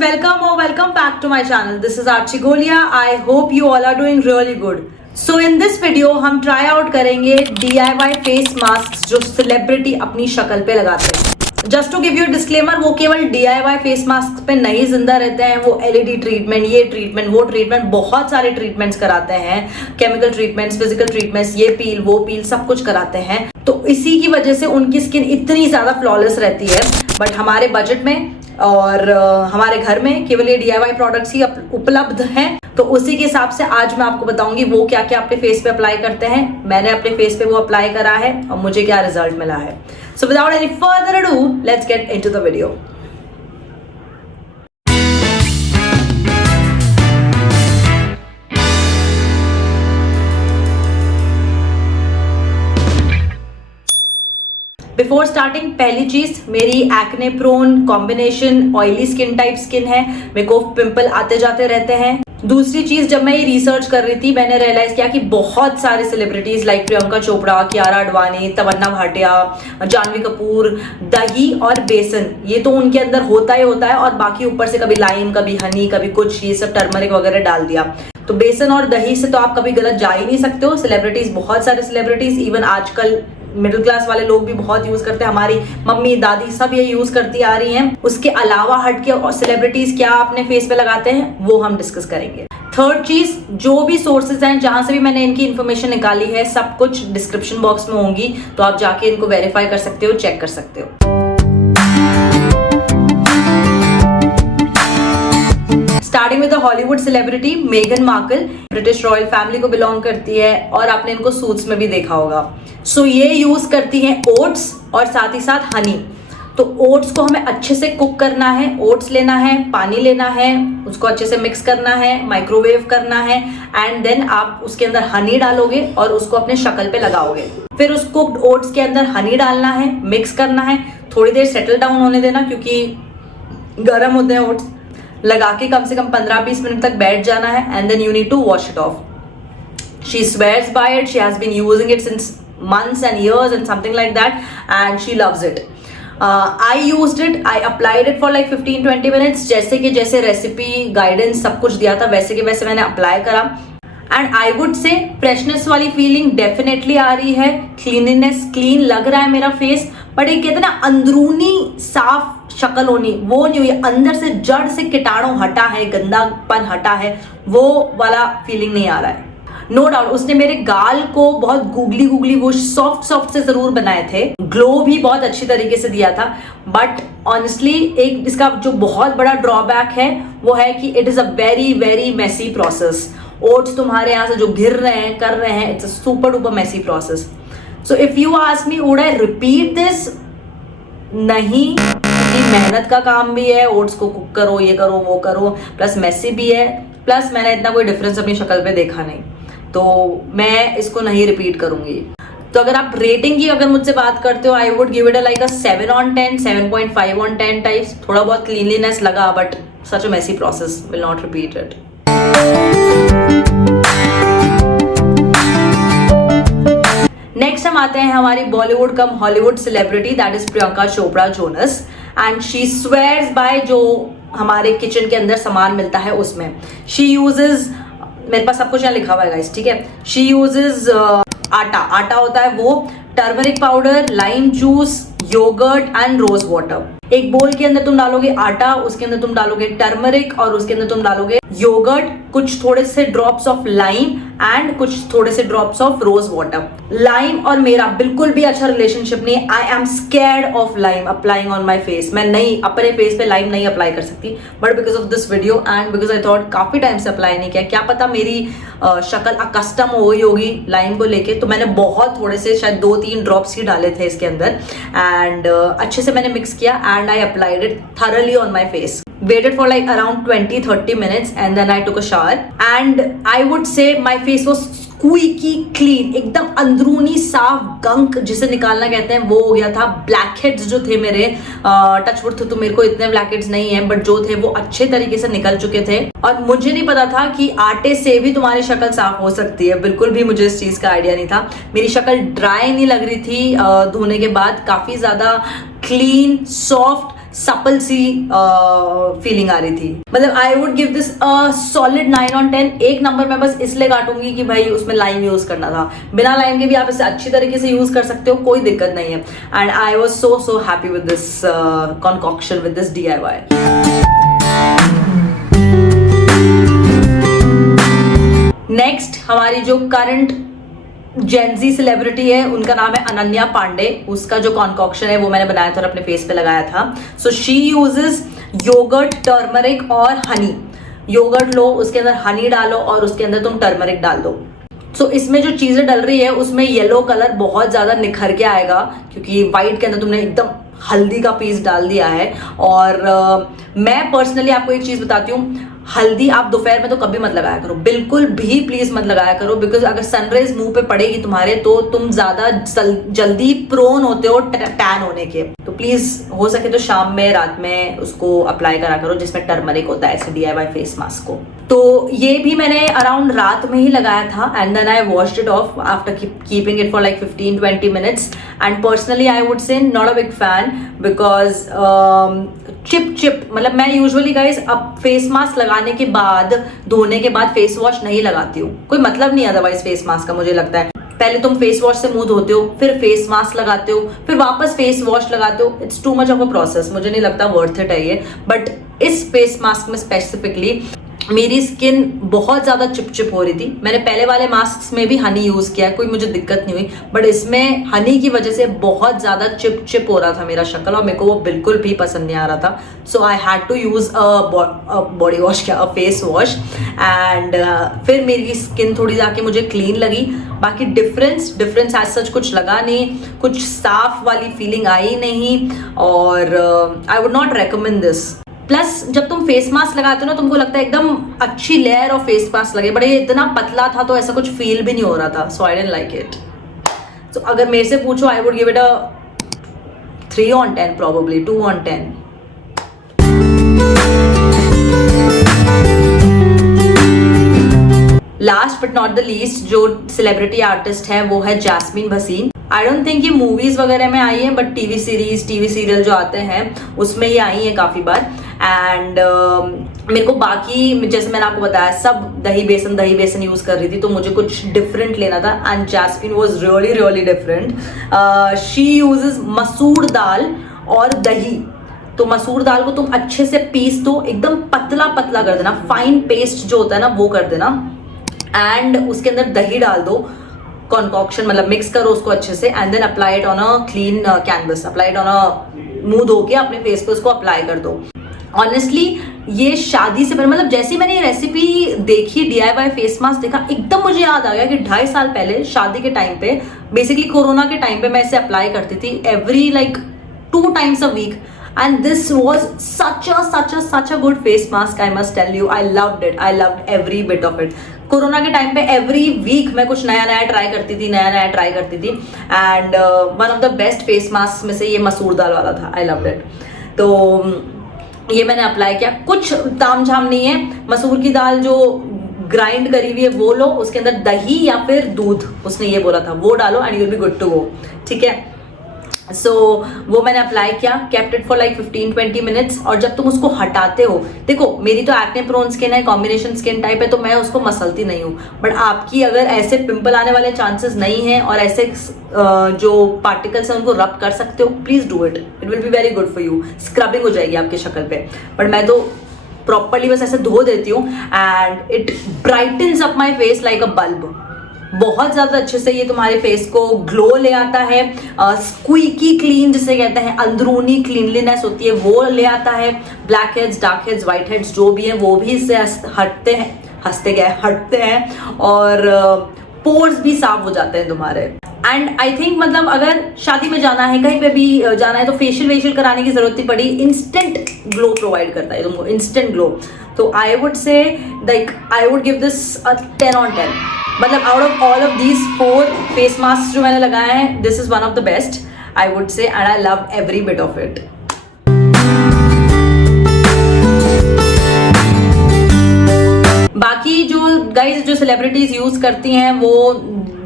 welcome or welcome back to my channel. This is Archie Golia. I hope you all are doing really good. So in this video हम try out करेंगे DIY face masks जो celebrity अपनी शक्ल पे लगाते हैं. Just to give you a disclaimer, वो केवल DIY face mask पे नहीं जिंदा रहते हैं. वो LED ट्रीटमेंट, ये ट्रीटमेंट, वो ट्रीटमेंट, बहुत सारे ट्रीटमेंट्स कराते हैं. केमिकल ट्रीटमेंट्स, फिजिकल ट्रीटमेंट्स, ये पील, वो पील, सब कुछ कराते हैं. तो इसी की वजह से उनकी स्किन इतनी ज्यादा फ्लॉलेस रहती है. बट हमारे बजट में और हमारे घर में केवल ये DIY प्रोडक्ट्स ही उपलब्ध हैं. तो उसी के हिसाब से आज मैं आपको बताऊंगी वो क्या क्या अपने फेस पे अप्लाई करते हैं. मैंने अपने फेस पे वो अप्लाई करा है और मुझे क्या रिजल्ट मिला है. So without any further ado, let's get into the video. Before starting, पहली चीज, मेरी acne prone combination oily skin type skin है. मेरे को पिंपल आते जाते रहते हैं. दूसरी चीज, जब मैं ये रिसर्च कर रही थी मैंने रियलाइज किया कि बहुत सारे सेलिब्रिटीज लाइक प्रियंका चोपड़ा, कियारा आडवाणी, तमन्ना भाटिया, जानवी कपूर, दही और बेसन, ये तो उनके अंदर होता ही होता है. और बाकी ऊपर से कभी लाइम, कभी हनी, कभी कुछ ये सब टर्मरिक वगैरह डाल दिया. तो बेसन और दही से तो आप कभी गलत जा ही नहीं सकते हो. सेलिब्रिटीज, बहुत सारे सेलिब्रिटीज, इवन आजकल मिडिल क्लास वाले लोग भी बहुत यूज करते हैं. हमारी मम्मी, दादी सब ये यूज करती आ रही हैं. उसके अलावा हटके और सेलिब्रिटीज क्या अपने फेस पे लगाते हैं वो हम डिस्कस करेंगे. थर्ड चीज, जो भी सोर्सेज हैं जहां से भी मैंने इनकी इंफॉर्मेशन निकाली है सब कुछ डिस्क्रिप्शन बॉक्स में होंगी, तो आप जाके इनको वेरीफाई कर सकते हो, चेक कर सकते हो. Starting with the Hollywood celebrity Megan Markle. British royal family को बिलोंग करती है और आपने इनको सूट्स में भी देखा होगा. सो ये यूज करती हैं ओट्स और साथ ही साथ हनी. तो ओट्स को हमें अच्छे से कुक करना है. ओट्स लेना है, पानी लेना है, उसको अच्छे से मिक्स करना है, माइक्रोवेव करना है, एंड देन आप उसके अंदर हनी डालोगे और उसको अपने शक्ल पे लगाओगे. फिर उस कुक्ड ओट्स के अंदर हनी डालना है, मिक्स करना है, थोड़ी देर सेटल डाउन होने देना क्योंकि गर्म होते हैं ओट्स. लगा के कम से कम 15-20 मिनट तक बैठ जाना है and then you need to wash it off. She swears by it. She has been using it since months and years and something like that, and she loves it. I used it, I applied it for like 15-20 minutes. जैसे कि जैसे recipe guidance सब कुछ दिया था वैसे के वैसे मैंने अप्लाई करा. एंड आई वुड से फ्रेशनेस वाली फीलिंग डेफिनेटली आ रही है. क्लीनलीनेस, क्लीन लग रहा है मेरा फेस. बट एक कहते हैं ना अंदरूनी साफ शक्ल होनी, वो नहीं हुई. अंदर से जड़ से कीटाणु हटा है, गंदापन हटा है, वो वाला फीलिंग नहीं आ रहा है. नो डाउट उसने मेरे गाल को बहुत गूगली वो सॉफ्ट से जरूर बनाए थे. ग्लो भी बहुत अच्छी तरीके से दिया था. बट ऑनेस्टली एक इसका जो बहुत बड़ा ड्रॉबैक है वो है कि it is a very very messy process. Oats तुम्हारे यहाँ से जो गिर रहे हैं, कर रहे हैं, it's a super duper messy process. So if you ask me would I repeat this, नहीं, क्योंकि मेहनत का काम भी है. ओट्स को कुक करो, ये करो, वो करो, प्लस मेसी भी है, प्लस मैंने इतना कोई डिफरेंस अपनी शक्ल पे देखा नहीं, तो मैं इसको नहीं रिपीट करूंगी. तो अगर आप रेटिंग की अगर मुझसे बात करते हो, I would give it like a 7 on 10, 7.5 on 10 types. थोड़ा बहुत क्लीनलीनेस लगा but such a messy process, will not repeat it. Next हम आते हैं हमारी Bollywood cum Hollywood celebrity, that is Priyanka Chopra Jonas. And she swears by जो हमारे kitchen के अंदर सामान मिलता है उसमें. शी यूजेज, मेरे पास सब कुछ यहाँ लिखा हुआ है गाइस, ठीक है. शी यूजेज आटा होता है वो, turmeric powder, lime juice, yogurt and rose water. एक बोल के अंदर तुम डालोगे आटा, उसके अंदर तुम डालोगे टर्मरिक और उसके अंदर तुम डालोगे योगर्ट, कुछ थोड़े से ड्रॉप्स ऑफ लाइम एंड कुछ थोड़े से drops of rose water. Lime और मेरा बिल्कुल भी अच्छा रिलेशनशिप नहीं है. I am scared of lime applying on my face. मैं नहीं, अपने फेस पे लाइम नहीं अप्लाई कर सकती. But because of this video and because I thought काफी टाइम से अप्लाई नहीं किया, क्या पता मेरी शक्ल अकस्टम हो गई होगी लाइम को लेके, तो मैंने बहुत थोड़े से शायद 2-3 ड्रॉप्स ही डाले थे इसके अंदर. एंड अच्छे से मैंने मिक्स किया and I applied it thoroughly on my face. Waited for like around 20-30 minutes and then I took a shower and I would say my face was squeaky clean. एकदम अंदरूनी साफ गंक जिसे निकालना कहते हैं वो हो गया था. ब्लैक हेड्स जो थे मेरे, टचवुड तो मेरे को इतने ब्लैक हेड्स नहीं है बट जो थे वो अच्छे तरीके से निकल चुके थे. और मुझे नहीं पता था कि आटे से भी तुम्हारी शक्ल साफ हो सकती है. बिल्कुल भी मुझे इस चीज का आइडिया नहीं था. मेरी शक्ल ड्राई नहीं लग रही थी धोने के बाद, काफी ज्यादा क्लीन, सॉफ्ट, सपल सी फीलिंग आ रही थी। मतलब आई would give this solid 9 on 10। एक नंबर मैं बस इसलिए काटूंगी कि भाई उसमें लाइम यूज करना था, बिना लाइम के भी आप इसे अच्छी तरीके से यूज कर सकते हो, कोई दिक्कत नहीं है। And I was so happy with this concoction, with this DIY। Next हमारी जो करंट जेनजी सेलिब्रिटी है, उनका नाम है अनन्या पांडे। उसका जो कॉन्कॉक्शन है वो मैंने बनाया था और अपने फेस पे लगाया था। So she uses yogurt, turmeric और हनी। योगर्ट लो, उसके अंदर हनी डालो और उसके अंदर तुम टर्मरिक डाल दो। सो इसमें जो चीजें डल रही है उसमें येलो कलर बहुत ज्यादा निखर के आएगा, क्योंकि व्हाइट के अंदर तुमने एकदम हल्दी का पीस डाल दिया है। और मैं पर्सनली आपको एक चीज बताती हूँ, हल्दी आप दोपहर में तो कभी मत लगाया करो, बिल्कुल भी प्लीज मत लगाया करो, बिकॉज अगर सनराइज मुंह पे पड़ेगी तुम्हारे तो तुम ज्यादा जल्दी प्रोन होते हो टैन होने के। तो प्लीज हो सके तो शाम में, रात में उसको अप्लाई करा करो, जिसमें टर्मरिक होता है, ऐसे DIY फेस मास्क को। तो ये भी मैंने अराउंड रात में ही लगाया था and then I washed it off after keeping it for like 15-20 minutes। And personally I would say not a big fan, because चिप मतलब मैं यूजुअली गाइस अब फेस मास्क लगाने के बाद, धोने के बाद फेस वॉश नहीं लगाती हूँ, कोई मतलब नहीं अदरवाइज फेस मास्क का मुझे लगता है। पहले तुम फेस वॉश से मुंह धोते हो, फिर फेस मास्क लगाते हो, फिर वापस फेस वॉश लगाते हो। It's too much of a process, मुझे नहीं लगता वर्थ इट है ये। बट इस फेस मास्क में स्पेसिफिकली मेरी स्किन बहुत ज्यादा चिपचिप हो रही थी। मैंने पहले वाले मास्क में भी हनी यूज किया, कोई मुझे दिक्कत नहीं हुई, बट इसमें हनी की वजह से बहुत ज्यादा चिपचिप हो रहा था मेरा शक्ल और मेरे को वो बिल्कुल भी पसंद नहीं आ रहा था। So I had to use a body wash, क्या फेस वॉश। एंड फिर मेरी स्किन थोड़ी जाके मुझे क्लीन लगी। बाकी डिफरेंस एज सच कुछ लगा नहीं, कुछ साफ वाली फीलिंग आई नहीं, और I would not recommend this. Plus जब तुम फेस मास्क लगाते हो ना, तुमको लगता है एकदम अच्छी लेयर ऑफ फेस मास्क लगे, बट ये इतना पतला था तो ऐसा कुछ फील भी नहीं हो रहा था। So I didn't like it. सो अगर मेरे से पूछो, आई would give it a 3 on 10, probably 2 on 10। Last but not the least जो सेलिब्रिटी आर्टिस्ट है वो है jasmine Bhasin. I don't think ये मूवीज वगैरह में आई है, बट टीवी सीरियल जो आते हैं उसमें ये आई है काफी बार। एंड मेरे को बाकी, जैसे मैंने आपको बताया, सब दही बेसन यूज कर रही थी, तो मुझे कुछ डिफरेंट लेना था and jasmine was really different. She uses मसूर दाल और दही। तो मसूर दाल को तुम अच्छे से पीस दो, एकदम पतला कर देना, फाइन पेस्ट जो होता है ना वो कर देना, एंड उसके अंदर दही डाल दो, कॉन्कॉक्शन मतलब मिक्स करो उसको अच्छे से, and then apply it on a clean canvas, apply it on a, मुंह धो के अपने फेस पे उसको अप्लाई कर दो। ऑनेस्टली ये शादी से पहले, मतलब जैसे मैंने ये रेसिपी देखी, DIY फेस मास्क देखा, एकदम मुझे याद आ गया कि 2.5 साल पहले शादी के टाइम पे, बेसिकली कोरोना के टाइम पे मैं इसे अप्लाई करती थी every like 2 times a week, and this was such a good face mask, I must tell you. I loved it, I loved every bit of it. Corona के time पे every week मैं कुछ नया try करती थी, and one of the best face mask में से ये मसूर दाल वाला था। I loved it. तो ये मैंने अप्लाई किया, कुछ तामझाम नहीं है। मसूर की दाल जो ग्राइंड करी हुई है वो लो, उसके अंदर दही या फिर दूध, उसने ये बोला था, वो डालो and you will be good to go. ठीक है, सो वो मैंने अप्लाई किया, kept it for like 15-20 minutes। और जब तुम उसको हटाते हो, देखो मेरी तो एक्ने प्रोन स्किन है, कॉम्बिनेशन स्किन टाइप है, तो मैं उसको मसलती नहीं हूँ, बट आपकी अगर ऐसे पिंपल आने वाले चांसेस नहीं है और ऐसे जो पार्टिकल्स हैं उनको रब कर सकते हो, please do it, it will be very good for you. Scrubbing हो जाएगी आपकी शक्ल पे, बट मैं तो प्रॉपरली बस ऐसे धो देती हूँ and it brightens up my face like a bulb. बहुत ज्यादा अच्छे से ये तुम्हारे फेस को ग्लो ले आता है, स्क्वीकी क्लीन जिसे कहते हैं, अंदरूनी क्लीनलीनेस होती है वो ले आता है। Black heads, dark heads, white heads जो भी हैं वो भी इससे हटते हैं और पोर्स भी साफ हो जाते हैं तुम्हारे। एंड आई थिंक मतलब अगर शादी में जाना है, कहीं पे भी जाना है, तो फेशियल कराने की जरूरत नहीं पड़ी, इंस्टेंट ग्लो प्रोवाइड करता है तुमको, इंस्टेंट ग्लो। तो आई वुड से like I would give this 10 on 10। मतलब out of all of these 4 face mask जो मैंने लगाए हैं, this is one of the best I would से, and I love every bit of it. बाकी जो गाइज जो सेलिब्रिटीज यूज करती हैं वो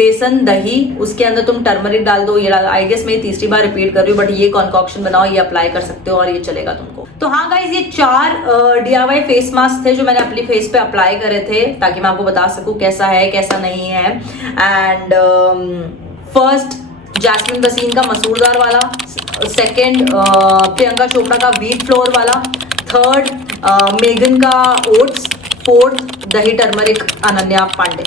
बेसन, दही, उसके अंदर तुम टर्मरिक डाल दो, ये आई गेस मैं तीसरी बार रिपीट कर रही हूँ, बट ये कॉन्कॉक्शन बनाओ, ये अप्लाई कर सकते हो और ये चलेगा तुमको। तो हाँ गाइज, ये 4 DIY फेस मास्क थे जो मैंने अपनी फेस पे अप्लाई करे थे, ताकि मैं आपको बता सकूं कैसा है कैसा नहीं है। एंड फर्स्ट जैस्मिन बसीन का मसूर दाल वाला, सेकंड प्रियंका चोपड़ा का व्हीट फ्लोर वाला, थर्ड मेगन का ओट्स, फोर्थ दही टर्मरिक अनन्या पांडे,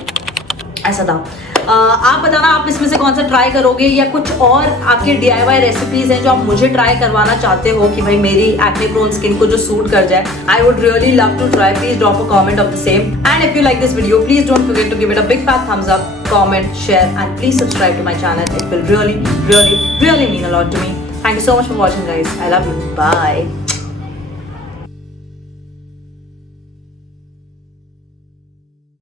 ऐसा था। आप बताना आप इसमें से कौन सा ट्राई करोगे, या कुछ और आपके DIY रेसिपीज हैं जो आप मुझे ट्राई करवाना चाहते हो कि भाई मेरी एक्ने प्रोन स्किन को जो सूट कर जाए। I would really love to try. Please drop a comment of the same, and if you like this video please don't forget to give it a big fat thumbs up, comment, share, and please subscribe to my channel. It will really mean a lot to me. Thank you so much for watching, guys. I love you. Bye.